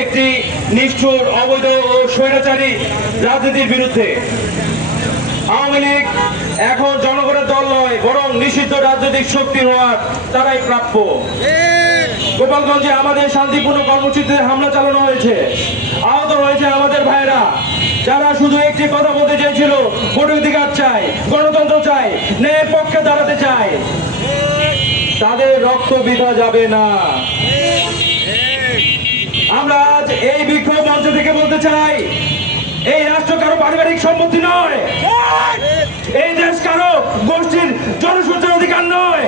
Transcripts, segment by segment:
একটি নিষ্ঠুর, অবৈধ ও স্বৈরাচারী রাজনীতির বিরুদ্ধে। আওয়ামী লীগ এখন জনগণের দল নয়, বরং নিষিদ্ধ রাজনৈতিক শক্তি হওয়ার তারাই প্রাপ্য। গোপালগঞ্জে আমাদের শান্তিপূর্ণ কর্মসূচিতে হামলা চালানো হয়েছে। আহত হয়েছে আমাদের ভাইরা যারা শুধু একটি কথা বলতে চেয়েছিল ভোট অধিকার চাই গণতন্ত্র চায়, ন্যায়ের পক্ষে দাঁড়াতে চায়, তাদের রক্ত বিধা যাবে না। আমরা আজ এই বিক্ষোভ মঞ্চ থেকে বলতে চাই, এই রাষ্ট্র কারও পারিবারিক সম্পত্তি নয়। এই দেশ কারও গোষ্ঠীর জনসূচের অধিকার নয়।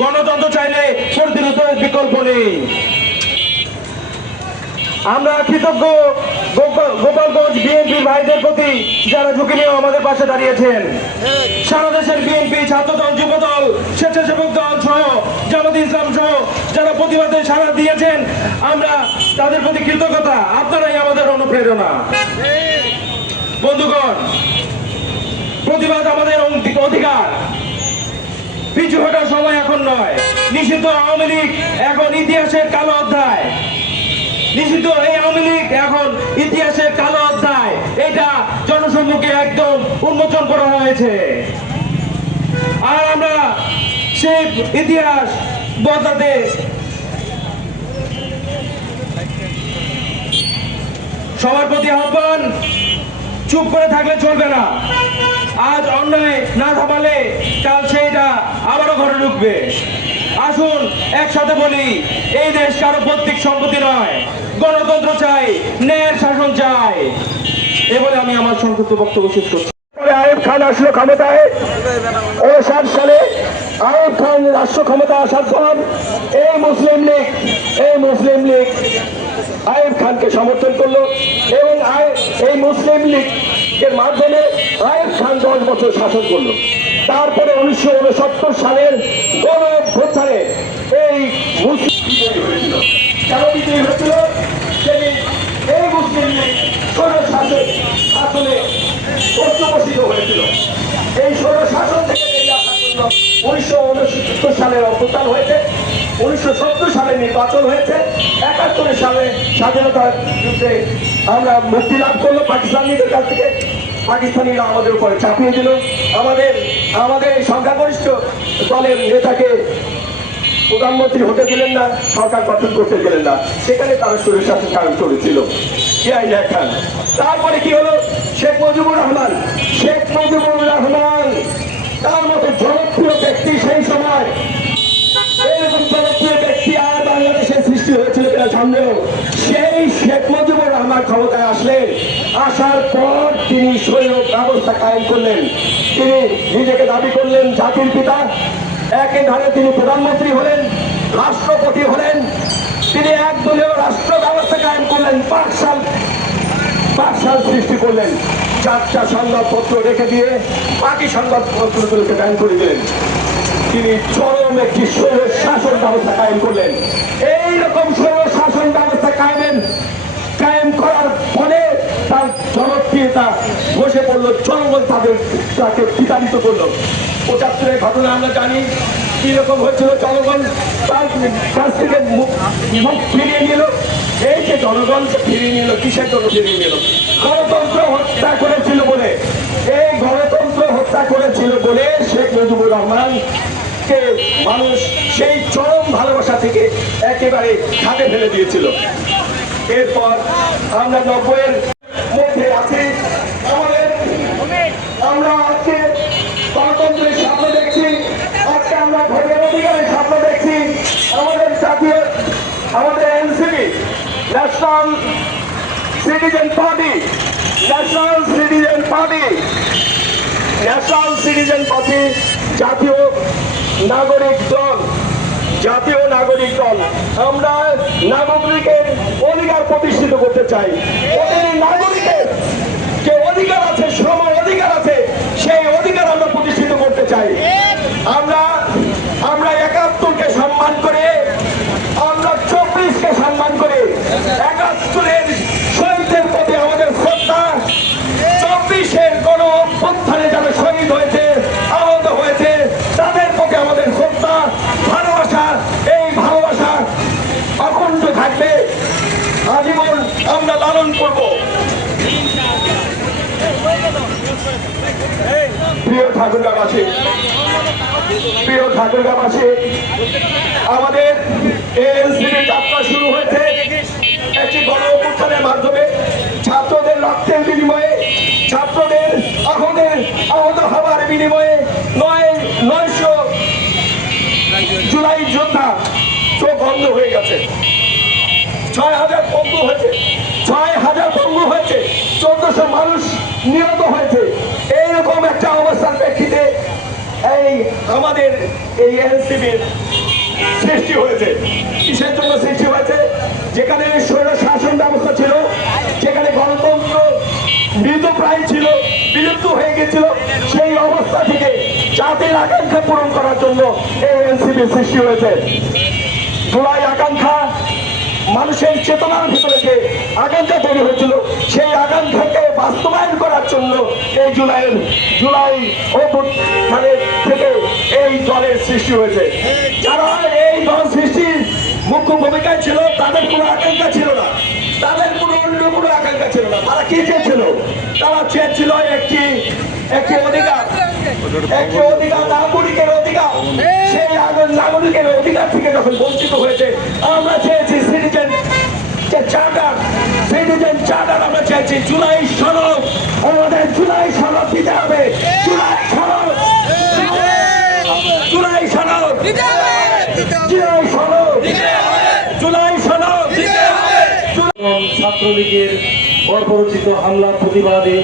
গণতন্ত্র চাইলে প্রতিরোধের বিকল্প নেই। আমরা কৃতজ্ঞ গোপাল- গোপালগঞ্জ বিএনপি ভাইদের প্রতি যারা ঝুঁকি নিয়ে আমাদের পাশে দাঁড়িয়েছেন। সারা দেশের বিএনপি, ছাত্রদল, যুবদল, স্বেচ্ছাসেবক দল সহ জামাত ইসলাম সহ যারা প্রতিবাদে সাড়া দিয়েছেন, আমরা তাদের প্রতি কৃতজ্ঞতা। আপনারাই আমাদের অনুপ্রেরণা। বন্ধুগণ, প্রতিবাদ আমাদের অধিকার। পিছু হটার সময় এখন নয়। নিষিদ্ধ আওয়ামী লীগ এখন ইতিহাসের কালো অধ্যায়। নিষিদ্ধ এই আওয়ামী লীগ এখন কালো অধ্যায়। এটা জনসম্মুখে একদম উন্মোচন করা হয়েছে। আর আমরা সেই ইতিহাস বদলাতে সবার প্রতি আহ্বান, চুপ করে থাকলে চলবে না। আজ অন্যায় না থামালে কাল সেইটা আবারও ঘরে ঢুকবে। আসুন একসাথে বলি, এই দেশ কারও প্রত্যেক সম্পত্তি নয়। গণতন্ত্র চাই, ন্যায়ের শাসন চাই। এ বলে আমি আমার সংক্ষিপ্ত বক্তব্য শেষ করছি। খানকে সমর্থন করল এবং এই মুসলিম লীগের মাধ্যমে খান দশ বছর শাসন করল। তারপরে উনিশশো উনসত্তর সালের গণ এই মুসলিম বিজয়ী হয়েছিল কেন বিজয়ী হয়েছিল এই মুসলিম লীগ এই আসার জন্য উনিশশো উনসত্তর সালের অভ্যুত্থান হয়েছে উনিশশো সত্তর সালে নির্বাচন হয়েছে একাত্তর সালে স্বাধীনতার যুদ্ধে আমরা মুক্তি লাভ করল পাকিস্তানিদের কাছ থেকে পাকিস্তানিরা আমাদের উপরে চাপিয়ে দিল আমাদের আমাদের সংখ্যাগরিষ্ঠ দলের নেতাকে প্রধানমন্ত্রী হতে দিলেন না, সরকার গঠন করতে দিলেন না। সেখানে তারা শরীর শাসন কারণ ইয়াহিয়া খান তারপরে কি হলো? শেখ মুজিবুর রহমান, শেখ মুজিবুর রহমান। তার মতো জনপ্রিয় ব্যক্তি সেই সময়। এরকম জনপ্রিয় ব্যক্তি আর বাংলাদেশে সৃষ্টি হয়েছিল কিনা সন্দেহ। সেই শেখ মুজিবুর রহমান ক্ষমতায় আসলেন আসার পর তিনি স্বৈর ব্যবস্থা কায়েম করলেন। তিনি নিজেকে দাবি করলেন জাতির পিতা একই ধারে তিনি প্রধানমন্ত্রী হলেন, রাষ্ট্রপতি হলেন, তিনি একদলীয় রাষ্ট্র ব্যবস্থা কায়েম করলেন পাঁচ সাল বাকশাল সৃষ্টি করলেন চারটা সংবাদপত্র রেখে দিয়ে বাকি সংবাদপত্রগুলোকে ব্যান করে দিলেন। তিনি চরম একটি শৈল শাসন ব্যবস্থা কায়েম করলেন এই রকম স্বৈর শাসন ব্যবস্থা কায়েমেন কায়েম করার ফলে তার জনপ্রিয়তা বসে পড়ল জনগণ তাদের তাকে বিতাড়িত করল। পঁচাত্তরের ঘটনা আমরা জানি, কি রকম হয়েছিল জনগণ, তার কাছ থেকে মুখ ফিরিয়ে নিল। এই যে জনগণকে ফিরিয়ে নিল, কিসের জন্য ফিরিয়ে নিল? গণতন্ত্র হত্যা করেছিল বলে। এই গণতন্ত্র হত্যা করেছিল বলে শেখ মুজিবুর রহমান কে মানুষ সেই চরম ভালোবাসা থেকে একেবারে খাটে ফেলে দিয়েছিল। এরপর আমরা নব্বইয়ের citizen party national citizen party national citizen party জাতীয় নাগরিক দল, জাতীয় নাগরিক দল। আমরা নাগরিকের অধিকার প্রতিষ্ঠিত করতে চাই। নাগরিকের যে অধিকার আছে, শ্রম অধিকার আছে, সেই অধিকার আমরা প্রতিষ্ঠিত করতে চাই। আমরা আমরা একাত্তরকে সম্মান করে, আমরা চব্বিশকে সম্মান করে, একাত্তরের আমরা লালন করব। প্রিয় প্রিয় আমাদের যাত্রা শুরু হয়েছে। একটি গণ অভ্যুত্থানের মাধ্যমে ছাত্রদের রক্তের বিনিময়ে, ছাত্রদের আহতের, আহত বিনিময়ে নয়, নয়শো জুলাই যোদ্ধা চোখ বন্ধ হয়ে গেছে। ছয় হাজার পঙ্গু হয়েছে। ছয় হাজার পঙ্গু হয়েছে, চোদ্দশো মানুষ নিহত হয়েছে। এইরকম একটা অবস্থার প্রেক্ষিতে এই আমাদের এই এনসিবির সৃষ্টি হয়েছে। কিসের জন্য সৃষ্টি হয়েছে? যেখানে স্বৈর শাসন ব্যবস্থা ছিল, যেখানে গণতন্ত্র মৃত প্রায় ছিল, বিলুপ্ত হয়ে গেছিল সেই অবস্থা থেকে জাতির আকাঙ্ক্ষা পূরণ করার জন্য এই এনসিবির সৃষ্টি হয়েছে। জুলাই আকাঙ্ক্ষা মানুষের চেতনার ভিতরে যে তৈরি হয়েছিল, সেই আকাঙ্ক্ষাকে বাস্তবায়ন করার জন্য এই জুলাইয়ের জুলাই মানে থেকে এই দলের সৃষ্টি হয়েছে। যারা এই দল সৃষ্টির মুখ্য ভূমিকায় ছিল, তাদের কোনো আকাঙ্ক্ষা ছিল না। তাদের কোনো অন্য কোনো আকাঙ্ক্ষা ছিল না। তারা কি চেয়েছিল? তারা চেয়েছিল একটি একটি অধিকার একটি অধিকার নাগরিকের অধিকার। সেই নাগরিকের অধিকার থেকে যখন বঞ্চিত হয়েছে আমরা চেয়েছি সিটিজেন চার্টার সিটিজেন চার্টার আমরা চেয়েছি জুলাই সনদ আমাদের জুলাই সনদ দিতে হবে। জুলাই সনদ জুলাই সনদ জুলাই সনদ জুলাই সনদ ছাত্রলীগের বর্বরচিত হামলার প্রতিবাদে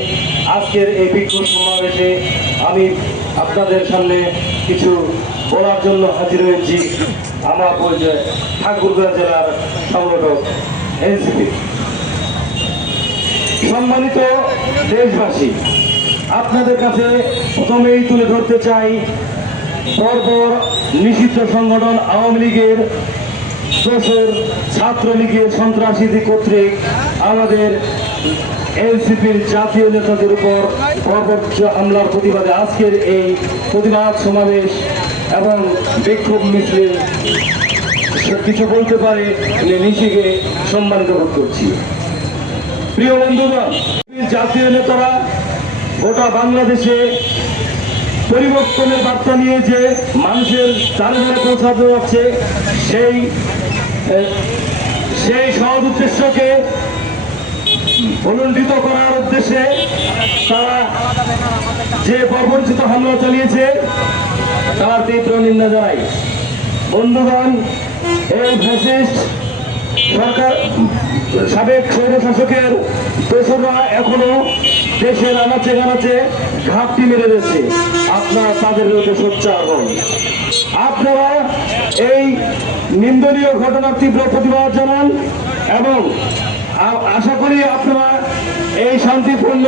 আজকের এই বিক্ষোভ সমাবেশে আমি আপনাদের সামনে কিছু বলার জন্য হাজির হয়েছি। আমার পরিচয় ঠাকুরগাঁ জেলার সংগঠক এনসিপি। সম্মানিত দেশবাসী, আপনাদের কাছে প্রথমেই তুলে ধরতে চাই, পরপর নিষিদ্ধ সংগঠন আওয়ামী লীগের দোসর ছাত্রলীগের সন্ত্রাসীদের কর্তৃক আমাদের এনসিপির জাতীয় নেতাদের উপর পরবর্তী হামলার প্রতিবাদে আজকের এই প্রতিবাদ সমাবেশ এবং বিক্ষোভ মিছিল কিছু বলতে পারে নিজেকে সম্মানিত বোধ করছি। প্রিয় বন্ধুগণ জাতীয় নেতারা গোটা বাংলাদেশে পরিবর্তনের বার্তা নিয়ে যে মানুষের চারে চারে পৌঁছাতে যাচ্ছে, সেই সেই সহজ উদ্দেশ্যকে অনুষ্ঠিত করার উদ্দেশ্যে তারা যে বর্বরচিত হামলা চালিয়েছে, তার তীব্র নিন্দা জানাই। বন্ধুগণ, এই ফ্যাসিস্ট সরকার, সাবেক স্বৈরশাসকের দোসররা এখনও দেশের আনাচে গানাচে ঘাপটি মেরে দিচ্ছে আপনারা তাদের বিরুদ্ধে সোচ্চার হন। আপনারা এই নিন্দনীয় ঘটনার তীব্র প্রতিবাদ জানান এবং আশা করি আপনারা এই শান্তিপূর্ণ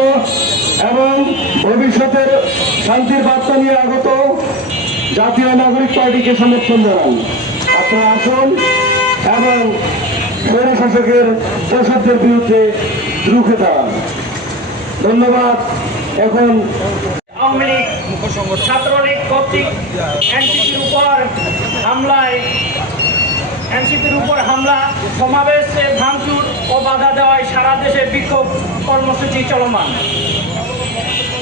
এবং ভবিষ্যতের শান্তির বার্তা নিয়ে আগত জাতীয় নাগরিক পার্টিকে সমর্থন জানান। আপনারা আসুন এবং স্বৈর শাসকের প্রসাদের বিরুদ্ধে রুখে দাঁড়ান। ধন্যবাদ। এখন আওয়ামী লীগ ছাত্রলীগ, কর্তৃক এনসিপির উপর হামলায়, এনসিপির উপর হামলা, সমাবেশে ভাঙচুর ও বাধা দেওয়ায় সারা দেশে বিক্ষোভ কর্মসূচি চলমান।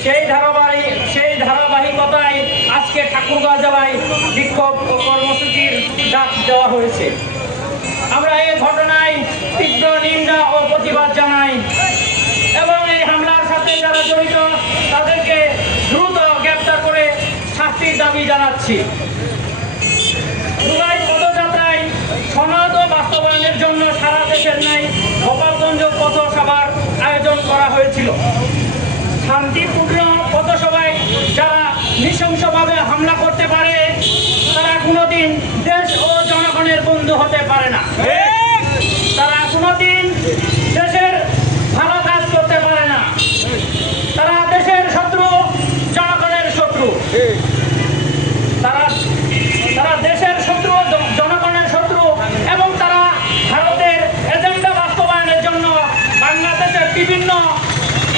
সেই ধারাবাহিক সেই ধারাবাহিকতায় আজকে ঠাকুরগাঁ জেলায় বিক্ষোভ ও কর্মসূচির ডাক দেওয়া হয়েছে। আমরা এই ঘটনায় তীব্র নিন্দা ও প্রতিবাদ জানাই এবং এই হামলার সাথে যারা জড়িত, তাদেরকে দাবি জানাচ্ছি। জুলাই পদযাত্রায় সনদ ও বাস্তবায়নের জন্য সারা দেশের ন্যায় গোপালগঞ্জ পথসভার আয়োজন করা হয়েছিল। শান্তিপূর্ণ পথসভায় যারা নৃশংসভাবে হামলা করতে পারে তারা কোনোদিন দেশ ও জনগণের বন্ধু হতে পারে না। তারা কোনোদিন দেশের ভালো কাজ করতে পারে না তারা দেশের শত্রু জনগণের শত্রু তারা তারা দেশের শত্রু জন- জনগণের শত্রু এবং তারা ভারতের এজেন্ডা বাস্তবায়নের জন্য বাংলাদেশের বিভিন্ন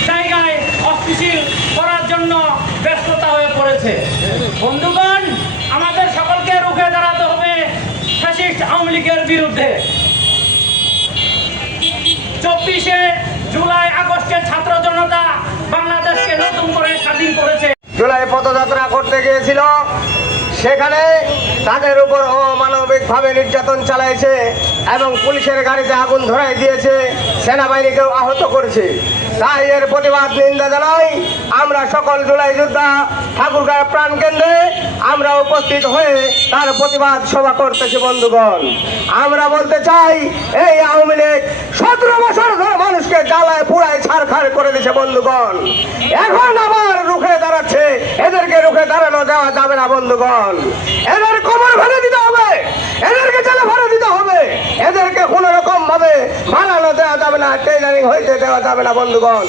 জায়গায় অস্থিতিশীল করার জন্য ব্যস্ততা পড়েছে বন্ধুগণ, আমাদের সকলকে রুখে দাঁড়াতে হবে ফ্যাসিস্ট আওয়ামী লীগের বিরুদ্ধে। চব্বিশে জুলাই আগস্টের ছাত্র জনতা বাংলাদেশকে নতুন করে স্বাধীন করেছে। জুলাই পদযাত্রা করতে গিয়েছিল, সেখানে তাদের উপর অমানবিকভাবে নির্যাতন চালাইছে। এবং পুলিশের গাড়িতে আগুন ধরাই দিয়েছে, সেনাবাহিনীকেও আহত করেছে। তাই এর প্রতিবাদ নিন্দা জানাই, আমরা সকল জুলাই যোদ্ধা ঠাকুরগাঁও প্রাণ কেন্দ্রে আমরা উপস্থিত হয়ে তার প্রতিবাদ সভা করতেছি, বন্ধুগণ। আমরা বলতে চাই, এই আওয়ামী লীগ সতেরো বছর ধরে মানুষকে জ্বালায় পুরায় ছাড়খাড় করে দিয়েছে, বন্ধুগণ। এখন আবার রুখে দাঁড়াচ্ছে, এদেরকে রুখে দাঁড়ানো দেওয়া যাবে না, বন্ধুগণ। এদের কোমর ভরে দিতে হবে, এদেরকে জেলে ভরে দিতে এদেরকে কোন রকম ভাবে বানানো দেওয়া যাবে না ট্রেনিং হইতে দেওয়া যাবে না, বন্ধুগণ।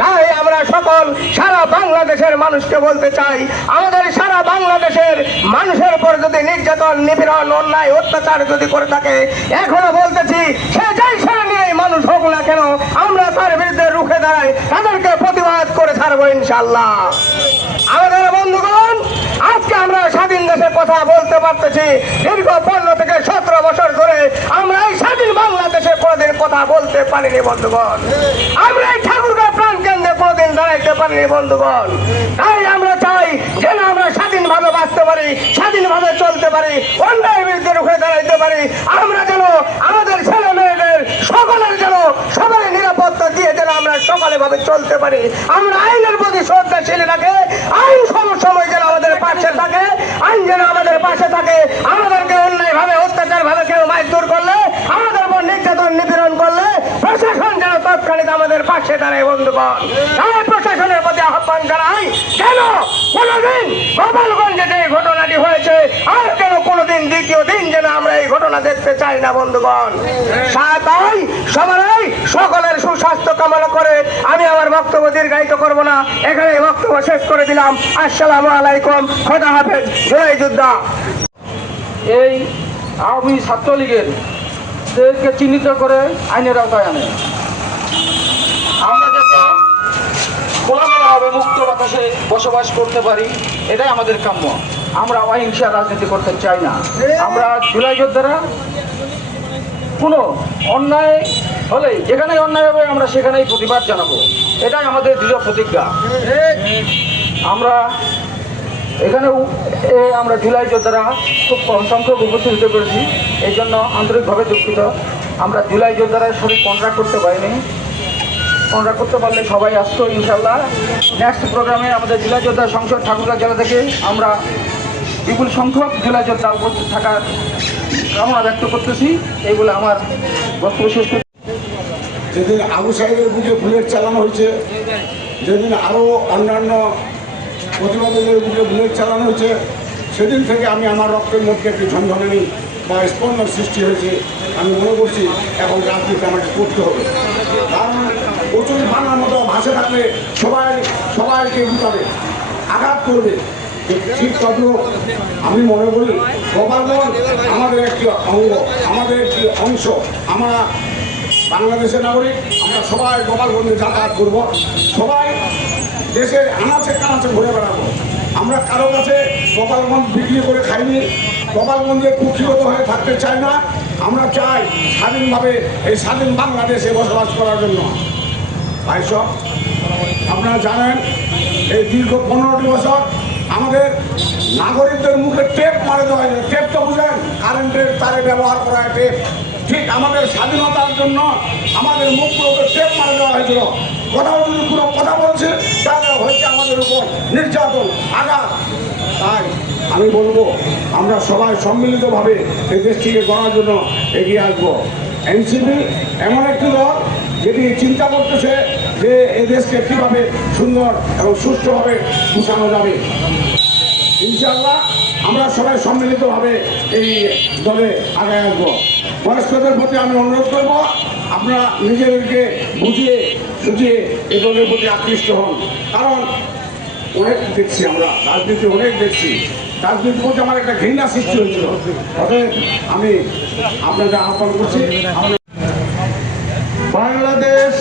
তাই আমরা সকল সারা বাংলাদেশের মানুষকে বলতে চাই, আমাদের সারা বাংলাদেশের মানুষের উপর যদি নির্যাতন, নিপীড়ন, অন্যায়, অত্যাচার যদি করে থাকে, এখনও বলতেছি, সে যাই সেরা নিয়ে মানুষ হোক না কেন, আমরা তার বিরুদ্ধে রুখে দাঁড়াই, তাদেরকে প্রতিবাদ করে ছাড়বো ইনশাল্লাহ আমাদের বন্ধুগণ আজকে আমরা স্বাধীন দেশের কথা বলতে পারতেছি। দীর্ঘ পনেরো থেকে সতেরো বছর ধরে আমরা এই স্বাধীন বাংলাদেশে কোনোদিন কথা বলতে পারিনি, বন্ধুগণ। আমরা এই ঠাকুরগাঁও প্রাণ কেন্দ্রে কোনোদিন দাঁড়াইতে পারিনি, বন্ধুগণ। তাই আমরা চাই যেন আমরা স্বাধীনভাবে বাঁচতে পারি, স্বাধীনভাবে চলতে পারি অন্যায়ের বিরুদ্ধে রুখে দাঁড়াইতে পারি। আমরা যেন আমাদের ছেলে মেয়েদের সকলের যেন সবাই নিরাপত্তা দিয়ে যেন আমরা সকালে ভাবে চলতে পারি। আমরা আইনের প্রতি শ্রদ্ধাশীল রাখে আইন সব সময় যেন আমাদের পাশে থাকে আইন যেন আমাদের পাশে থাকে আমাদেরকে অন্যায় ভাবে অত্যাচার ভাবে কেউ মারধর করলে আমাদের উপর নির্যাতন নিপীড়ন করলে প্রশাসন যেন তৎক্ষণিক আমাদের পাশে দাঁড়ায় বন্ধুগণ তাই প্রশাসনের প্রতি আহ্বান জানাই কেন কোনোদিন গোপালগঞ্জে যে এই ঘটনাটি হয়েছে আর কেন কোনোদিন দ্বিতীয় দিন যেন আমরা এই ঘটনা দেখতে চাই না, বন্ধুগণ। তাই সবাই সকলের সুস্বাস্থ্য কামনা করে আমি আমার বক্তব্য দীর্ঘায়িত করব না। এখানে বক্তব্য শেষ করে দিলাম। আসসালামু আলাইকুম, খোদা হাফেজ। জয় যোদ্ধা। এই আওয়ামী ছাত্রলীগের দেরকে চিহ্নিত করে আইনের আওতায় আনে। আমরা যাতে খোলামেলাভাবে মুক্ত বাতাসে বসবাস করতে পারি, এটাই আমাদের কাম্য। আমরা অহিংসা রাজনীতি করতে চাই না। আমরা জুলাই যোদ্ধারা কোনো অন্যায় হলে যেখানে অন্যায় হবে আমরা সেখানেই প্রতিবাদ জানাব। এটাই আমাদের দৃঢ় প্রতিজ্ঞা। আমরা এখানে আমরা জুলাই যোদ্ধারা খুব কম সংখ্যক উপস্থিত পেরেছি এই জন্য আন্তরিকভাবে দুঃখিত। আমরা জুলাই যোদ্ধারা সঠিক কন্ট্রাক্ট করতে পারিনি। কন্ট্রাক্ট করতে পারলে সবাই আসতো, ইনশাল্লাহ। নেক্সট প্রোগ্রামে আমাদের জেলা যোদ্ধা সংসদ ঠাকুরগাঁ জেলা থেকে আমরা বিপুল সংখ্যক জেলা যোদ্ধা উপস্থিত থাকার কামনা ব্যক্ত করতেছি। এইগুলো আমার বক্তব্য শেষ করছি। যেদিন আবু সাহেবের বুকে বুলেট চালানো হয়েছে, যেদিন আরও অন্যান্য প্রতিবাদীদের বুকে বুলেট চালানো হয়েছে, সেদিন থেকে আমি আমার রক্তের মধ্যে একটি ঝনঝনানি বা স্পন্দন সৃষ্টি হয়েছে। আমি মনে করছি এখন রাজনীতি আমাকে করতে হবে। কারণ প্রচুর ভাঙার মতো ভাষা থাকলে সবাই সবাইকে বুঝাবে আঘাত করবে। তদ্রু আমি মনে করি, গোপালগঞ্জ আমাদের একটি অঙ্গ, আমাদের একটি অংশ। আমরা বাংলাদেশের নাগরিক, আমরা সবাই গোপালগঞ্জে যাতায়াত করব। সবাই দেশের আনাচে কানাচে ঘুরে বেড়াবো। আমরা কারও কাছে গোপালগঞ্জ বিক্রি করে খাইনি, গোপালগঞ্জে কুক্ষিগত হয়ে থাকতে চাই না। আমরা চাই স্বাধীনভাবে এই স্বাধীন বাংলাদেশে বসবাস করার জন্য। ভাই সব আপনারা জানেন, এই দীর্ঘ পনেরোটি বছর আমাদের নাগরিকদের মুখে টেপ মারে দেওয়া হয়েছে টেপ তো বুঝেন কারেন্টের তারে ব্যবহার করা হয় টেপ ঠিক আমাদের স্বাধীনতার জন্য আমাদের মুখগুলোকে টেপ মারে দেওয়া হয়েছিল। কোথাও যদি কোনো কথা বলছে, তাহলে হয়েছে আমাদের উপর নির্যাতন, আঘাত। তাই আমি বলব, আমরা সবাই সম্মিলিতভাবে এই দেশটিকে গড়ার জন্য এগিয়ে আসব। এনসিপি এমন একটি দল, যেটি চিন্তা করতেছে যে এই দেশকে কীভাবে সুন্দর এবং সুষ্ঠুভাবে গুছানো যাবে। ইনশাআল্লাহ আমরা সবাই সম্মিলিতভাবে এই দলে আগে আসব। বয়স্কদের প্রতি আমি অনুরোধ করব, আপনারা নিজেদেরকে বুঝিয়ে সুঝিয়ে এই দলের প্রতি আকৃষ্ট হন। কারণ অনেক দেখছি আমরা, রাজনীতি অনেক দেখছি। রাজনীতির প্রতি আমার একটা ঘৃণা সৃষ্টি হয়েছিল। অতএব আমি আপনাদের আহ্বান করছি। বাংলাদেশ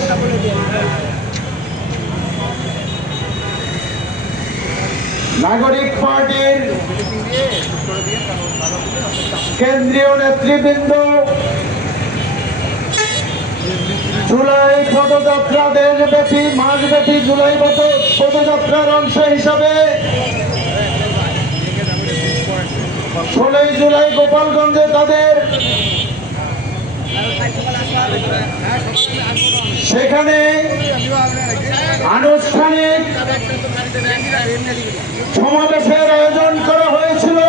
নাগরিক পার্টির কেন্দ্রীয় নেতৃবৃন্দ, জুলাই পদযাত্রা দেশব্যাপী মাসব্যাপী জুলাই পদ- পদযাত্রার অংশ হিসাবে ষোলোই জুলাই গোপালগঞ্জে তাদের সেখানে আনুষ্ঠানিক সমাবেশের আয়োজন করা হয়েছিল।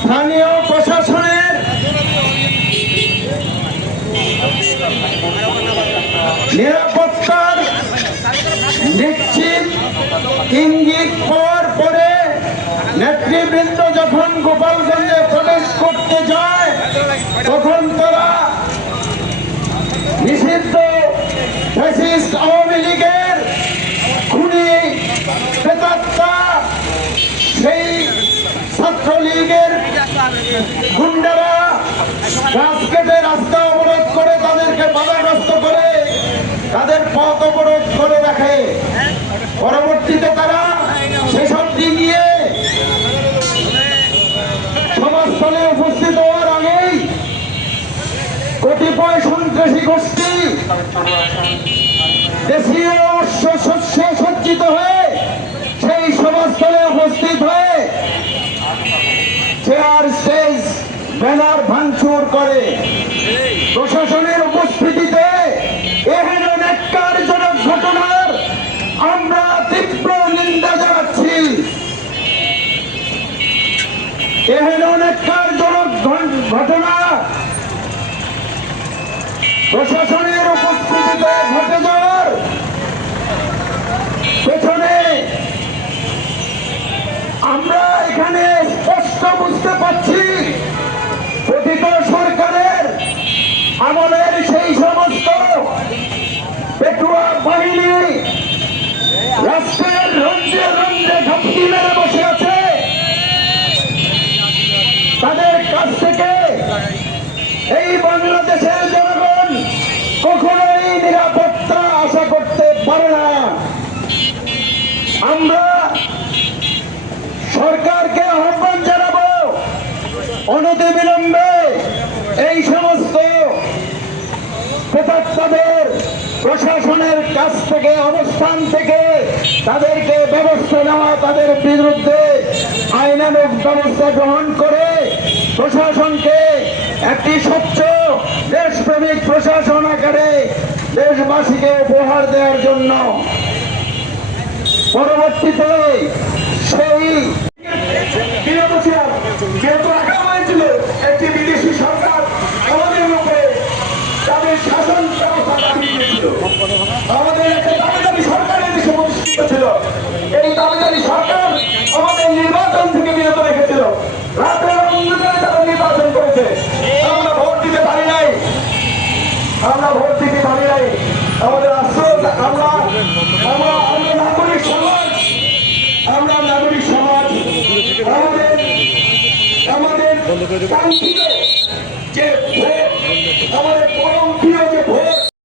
স্থানীয় প্রশাসনের নিরাপত্তার নিশ্চিত ইঙ্গিত পর পরে নেতৃবৃন্দ যখন গোপালগঞ্জে প্রবেশ করতে যায় তখন তারা নিষিদ্ধ ফ্যাসিস্ট আওয়ামী লীগের খুনি সেই ছাত্রলীগের গুন্ডারা গাছ কেটে রাস্তা অবরোধ করে তাদেরকে বাধাগ্রস্ত করে তাদের পথ অবরোধ করে রাখে। পরবর্তীতে তারা সেসব নিয়ে সমাজস্থলে উপস্থিত হওয়ার আগেই কতিপয় সন্ত্রাসী গোষ্ঠী দেশীয় হয়ে সেই হয়ে ভাঙচুর করে প্রশাসনের উপস্থিতিতে এহেন ন্যাক্কারজনক ঘটনার আমরা তীব্র নিন্দা জানাচ্ছি। এহেন ন্যাক্কারজনক ঘটনা প্রশাসনের পারছি পতিত সরকারের আমলের সেই সমস্ত পেটুয়া বাহিনী অনতিবিলম্বে এই সমস্ত প্রেতাত্মাদের প্রশাসনের কাছ থেকে, অবস্থান থেকে তাদেরকে ব্যবস্থা নেওয়া, তাদের বিরুদ্ধে আইনানুগ ব্যবস্থা গ্রহণ করে প্রশাসনকে একটি স্বচ্ছ দেশপ্রেমিক প্রশাসন আকারে দেশবাসীকে উপহার দেওয়ার জন্য পরবর্তীতে সেই বিরত ছিলাম যেহেতু রাখা হয়েছিল একটি বিদেশি সরকার আমাদের উপরে তাদের শাসন ব্যবস্থা চাপিয়ে দিয়েছিল আমাদের একটা দাবিদারি সরকার দেশে প্রতিষ্ঠিত ছিল, এই দাবিদারি সরকার আমাদের নির্বাচন থেকে বিরত রেখেছিল। রাতের অন্ধকারে তারা নির্বাচন করেছে, আমরা ভোট দিতে পারি নাই। আমরা ভোট দিতে পারি নাই। আমাদের আশ্রয় আমরা নাগরিক সমাজ, আমরা নাগরিক সমাজ, আমাদের আমাদের যে ভোট, আমাদের পরম প্রিয় যে ভোট